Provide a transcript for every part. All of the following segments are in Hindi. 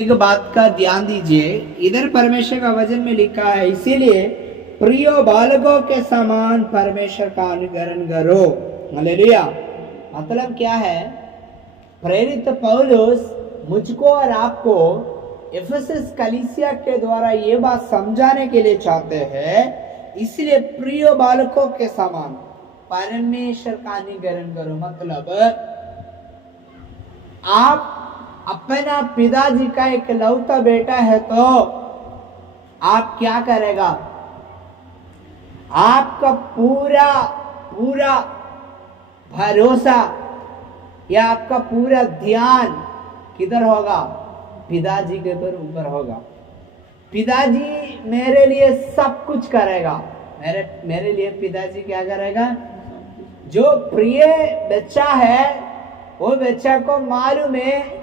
एक बात का ध्यान दीजिए, इधर परमेश्वर का वचन में लिखा है, इसीलिए प्रियो बालकों के समान परमेश्वर का अनुकरण करो। हालेलुया। मतलब क्या है? प्रेरित पौलुस मुझको और आपको एफेसस कलीसिया के द्वारा ये बात समझाने के लिए चाहते हैं, इसलिए प्रियो बालकों के समान परमेश्वर का अनुकरण करो। मतलब आप अपना पिताजी का एक लौता बेटा है तो आप क्या करेगा? आपका पूरा पूरा भरोसा या आपका पूरा ध्यान किधर होगा? पिताजी के ऊपर होगा। पिताजी मेरे लिए सब कुछ करेगा। मेरे लिए पिताजी क्या करेगा? जो प्रिय बच्चा है वो बच्चा को मालूम है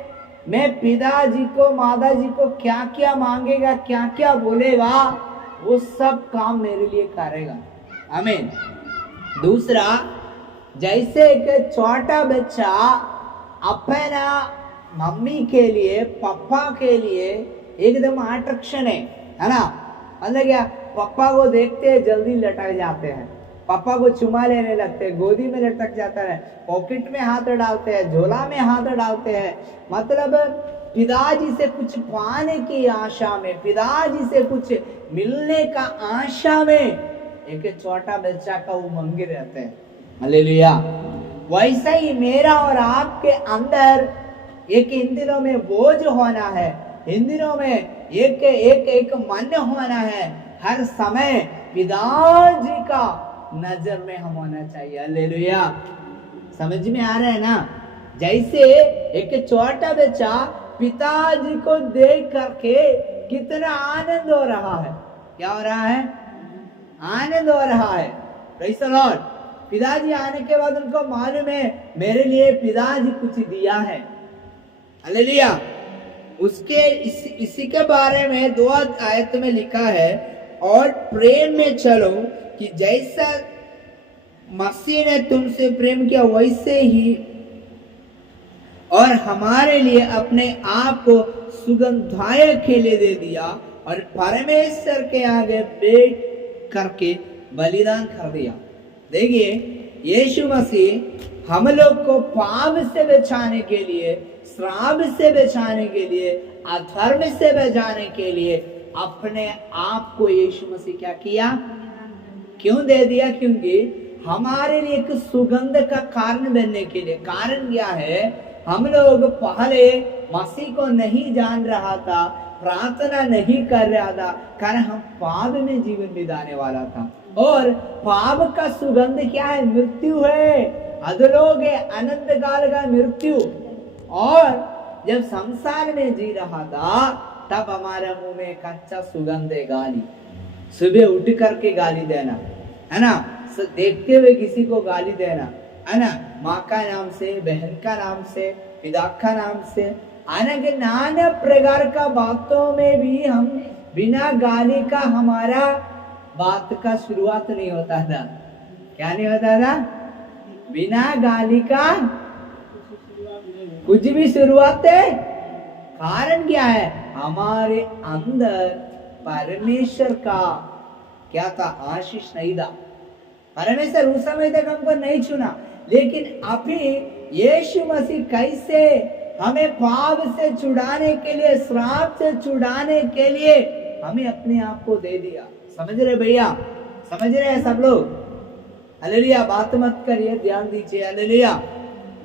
मैं पिताजी को माताजी को क्या क्या मांगेगा, क्या क्या बोलेगा, वो सब काम मेरे लिए करेगा। आमीन। दूसरा, जैसे एक छोटा बच्चा अपना मम्मी के लिए पापा के लिए एकदम अट्रैक्शन है ना? मतलब क्या? पापा को देखते जल्दी लटक जाते हैं, पापा को चुमा लेने लगते हैं, गोदी में लटक जाता है, पॉकेट में हाथ डालते हैं, झोला में हाथ डालते हैं। मतलब पिताजी से कुछ पाने की आशा में, पिताजी से कुछ मिलने का आशा में एक छोटा बच्चा का उमंग रहते हैं। हालेलुया। वैसा ही मेरा और आपके अंदर एक इन दिनों में बोझ होना है, इन दिनों में एक एक एक मन होना है, हर समय पिताजी का नजर में हम होना चाहिए। हालेलुया। समझ में आ रहा है ना? जैसे एक छोटा बच्चा पिताजी को देख करके कितना आनंद हो रहा है। क्या हो रहा है? आनंद हो रहा है। Praise the Lord. पिताजी आने के बाद उनको मालूम है मेरे लिए पिताजी कुछ दिया है। हालेलुया। उसके इसी के बारे में 2 आयत में लिखा है, और प्रेम में चलो कि जैसा मसीह ने तुमसे प्रेम किया वैसे ही और हमारे लिए अपने आप को सुगंधदायक के लिए दे दिया और परमेश्वर के आगे बैठ करके बलिदान कर दिया। देखिए, यीशु मसीह हम लोग को पाप से बचाने के लिए, श्राप से बचाने के लिए, अधर्म से बचाने के लिए अपने आप को यीशु मसीह क्या किया? क्यों दे दिया? क्योंकि हमारे लिए एक सुगंध का कारण बनने के लिए। कारण क्या है? हम लोग पहले मसीह को नहीं जान रहा था, प्रार्थना नहीं कर रहा था, कारण हम पाप में जीवन बिताने वाला था। और पाप का सुगंध क्या है? मृत्यु है, अधोलोक है, अनंत काल का मृत्यु। और जब संसार में जी रहा था तब हमारे मुंह में कच्चा सुगंध है, गाली। सुबह उठ करके गाली देना, है ना? देखते हुए किसी को गाली देना, है ना? माँ का नाम से, बहन का नाम से, पिता का नाम से, नाना प्रकार का बातों में भी हम बिना गाली का हमारा बात का शुरुआत नहीं होता था। क्या नहीं होता था? बिना गाली का कुछ भी शुरुआत है। कारण क्या है? हमारे अंदर परमेश्वर का क्या था? आशीष नहीं था। परमेश्वर उस समय तक हमको नहीं चुना, लेकिन अभी यीशु मसीह कैसे हमें पाप से छुड़ाने के लिए, श्राप से छुड़ाने के लिए हमें अपने आप को दे दिया। समझ रहे भैया? समझ रहे हैं सब लोग? हालेलुया। बात मत करिए, ध्यान दीजिए। हालेलुया।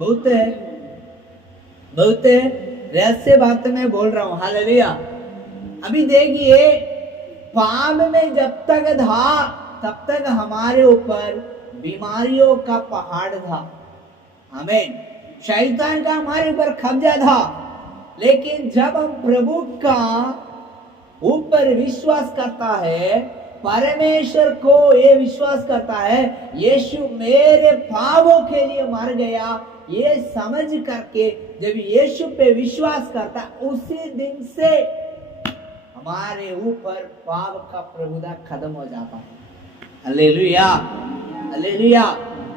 बहुत रहस्य बात मैं बोल रहा हूँ। हालेलुया। अभी देखिए, पाप में जब तक था तब तक हमारे ऊपर बीमारियों का पहाड़ था। आमीन। शैतान का हमारे ऊपर कब्जा था। लेकिन जब हम प्रभु का ऊपर विश्वास करता है, परमेश्वर को ये विश्वास करता है यीशु मेरे पापों के लिए मर गया, ये समझ करके जब यीशु पे विश्वास करता, उसी दिन से हमारे ऊपर पाप का प्रभुता खत्म हो जाता है। हालेलुया। हालेलुया।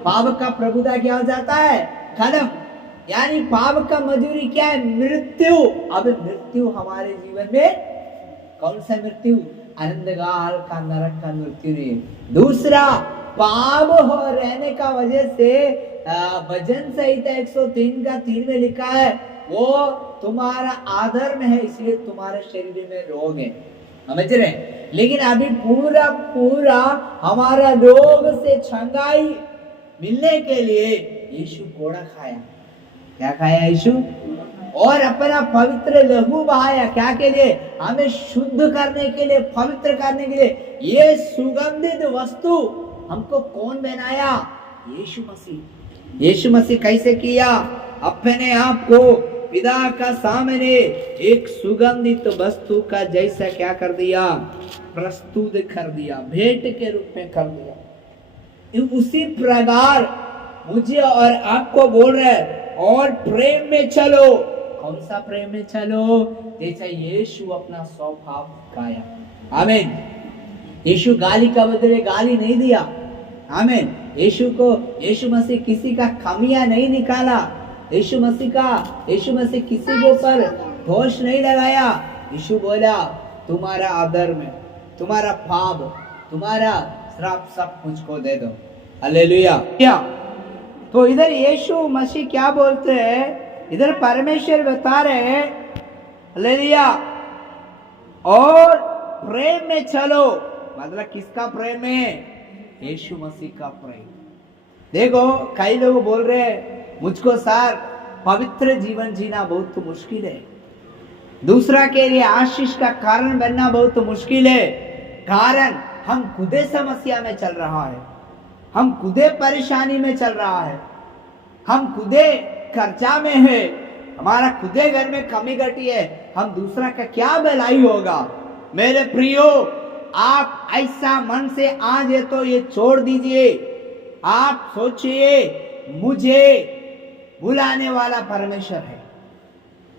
पाप का प्रभुता क्या हो जाता है? खत्म। यानी पाप का मजूरी क्या है? मृत्यु। अब मृत्यु हमारे जीवन में कौन सा मृत्यु? अनंतकाल का, नरक का मृत्यु नहीं। दूसरा, पाप हो रहने का वजह से भजन संहिता 103 का 3 में लिखा है वो तुम्हारा आधर्म है, इसलिए तुम्हारे शरीर में रोग है। समझ रहे हैं? लेकिन अभी पूरा पूरा हमारा रोग से छंगाई मिलने के लिए यीशु कोड़ा खाया। क्या खाया यीशु? और अपना पवित्र लहू बहाया। क्या के लिए? हमें शुद्ध करने के लिए, पवित्र करने के लिए। ये सुगंधित वस्तु हमको कौन बनाया? यीशु मसीह। यीशु मसीह कैसे किया? अपने आप को पिता का सामने एक सुगंधित वस्तु का जैसा क्या कर दिया? प्रस्तुत कर दिया, भेंट के रूप में कर दिया। उसी प्रकार मुझे और आपको बोल रहे हैं, और प्रेम में चलो। कौन सा प्रेम में चलो? जैसा यीशु अपना स्वभाव गाया। आमीन। यीशु गाली का बदले गाली नहीं दिया। आमीन। यीशु मसीह किसी का खामियां नहीं निकाला। यीशु मसीह किसी के ऊपर दोष नहीं लगाया। यीशु बोला तुम्हारा अधर्म, तुम्हारा पाप, तुम्हारा श्राप सब मुझको दे दो। हालेलुया। तो इधर यीशु मसीह क्या बोलते हैं? इधर परमेश्वर बता रहे हैं हालेलुया, और प्रेम में चलो। मतलब किसका प्रेम है? यीशु मसीह का प्रेम। देखो कई लोग बोल रहे हैं मुझको सर पवित्र जीवन जीना बहुत मुश्किल है, दूसरा के लिए आशीष का कारण बनना बहुत मुश्किल है। कारण हम खुदे समस्या में चल रहा है, हम खुदे परेशानी में चल रहा है, हम खुदे कर्जा में है, हमारा खुदे घर में कमी घटी है, हम दूसरा का क्या भलाई होगा? मेरे प्रियो, आप ऐसा मन से आज है तो ये छोड़ दीजिए। आप सोचिए मुझे बुलाने वाला परमेश्वर है,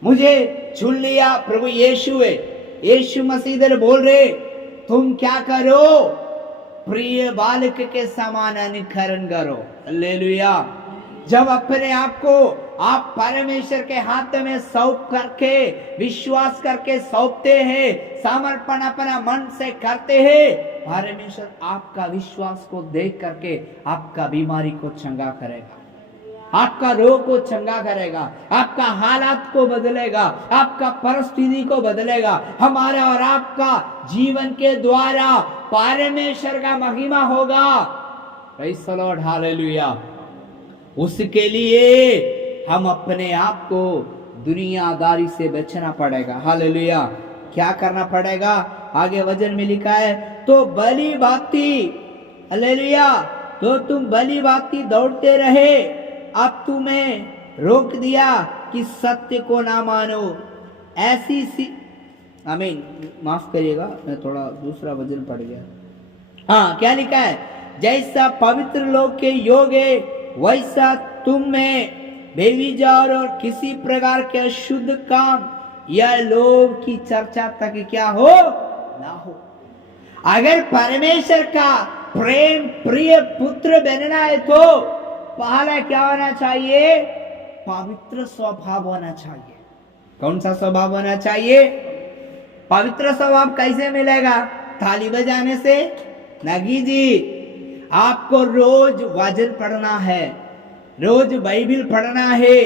मुझे चुन लिया प्रभु यीशु है। यीशु मसीह इधर बोल रहे तुम क्या करो? प्रिय बालक के समान अनुकरण करो। हालेलुया। जब अपने आप को आप परमेश्वर के हाथ में सौंप करके, विश्वास करके सौंपते हैं, समर्पण अपना मन से करते हैं, परमेश्वर आपका विश्वास को देख करके आपका बीमारी को चंगा करेगा, आपका रोग को चंगा करेगा, आपका हालात को बदलेगा, आपका परिस्थिति को बदलेगा। हमारा और आपका जीवन के द्वारा परमेश्वर का महिमा होगा। Praise the Lord. हालेलुया। उसके लिए हम अपने आप को दुनियादारी से बचना पड़ेगा। हालेलुया। क्या करना पड़ेगा? आगे वचन में लिखा है तो भली भांति, हालेलुया, तो तुम भली भांति दौड़ते रहे, अब तुम्हें रोक दिया कि सत्य को ना मानो। ऐसी सी, आमीन, माफ करिएगा मैं थोड़ा दूसरा वचन पढ़ गया। हाँ, क्या लिखा है? जैसा पवित्र लोग के योग है वैसा तुम में बेविचार और किसी प्रकार के अशुद्ध काम या लोभ की चर्चा तक क्या हो ना हो। अगर परमेश्वर का प्रेम प्रिय पुत्र बनना है तो पहला क्या होना चाहिए? पवित्र स्वभाव होना चाहिए। कौन सा स्वभाव होना चाहिए? पवित्र स्वभाव कैसे मिलेगा? थाली बजाने से नहीं जी। आपको रोज वचन पढ़ना है, रोज बाइबिल पढ़ना है,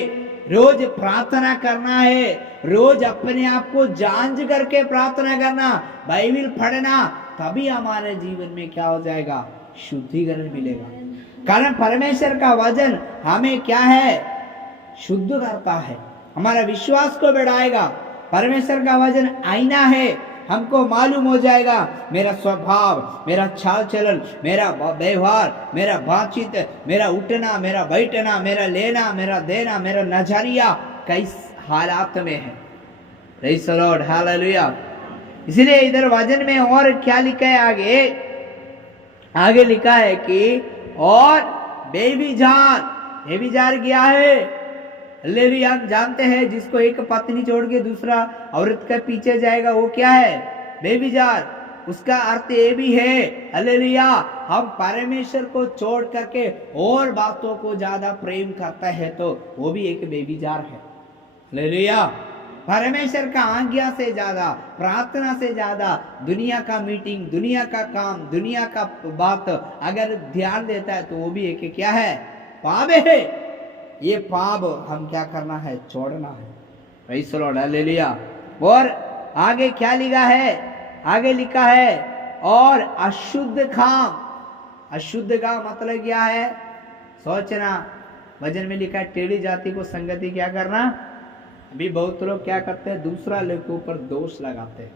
रोज प्रार्थना करना है, रोज अपने आप को जांच करके प्रार्थना करना, बाइबिल पढ़ना, तभी हमारे जीवन में क्या हो जाएगा? शुद्धिकरण मिलेगा। कारण परमेश्वर का वचन हमें क्या है? शुद्ध करता है, हमारा विश्वास को बढ़ाएगा। परमेश्वर का वचन आईना है, हमको मालूम हो जाएगा मेरा स्वभाव, मेरा चाल चलन, मेरा व्यवहार, मेरा बातचीत, मेरा उठना, मेरा बैठना, मेरा लेना, मेरा देना, मेरा नजरिया किस हालात में है। Praise the Lord. हालेलुया। इसलिए इधर वचन में और क्या लिखा है? आगे लिखा है कि और बेविचार किया है। हालेलुया। हम जानते हैं जिसको एक पत्नी छोड़ के दूसरा औरत के पीछे जाएगा वो क्या है? बेविचार। उसका अर्थ ये भी है, हालेलुया, हम परमेश्वर को छोड़ करके और बातों को ज्यादा प्रेम करता है तो वो भी एक बेविचार है। हालेलुया, परमेश्वर का आज्ञा से ज्यादा, प्रार्थना से ज्यादा दुनिया का मीटिंग, दुनिया का काम, दुनिया का बात अगर ध्यान देता है तो वो भी एक क्या है, पाप है। ये पाप हम क्या करना है, छोड़ना है। Praise the Lord, hallelujah. और आगे क्या लिखा है, आगे लिखा है और अशुद्ध काम। अशुद्ध का मतलब क्या है, सोचना। भजन में लिखा है टेढ़ी जाति को संगति क्या करना। अभी बहुत लोग क्या करते हैं, दूसरा लोग के ऊपर दोष लगाते हैं।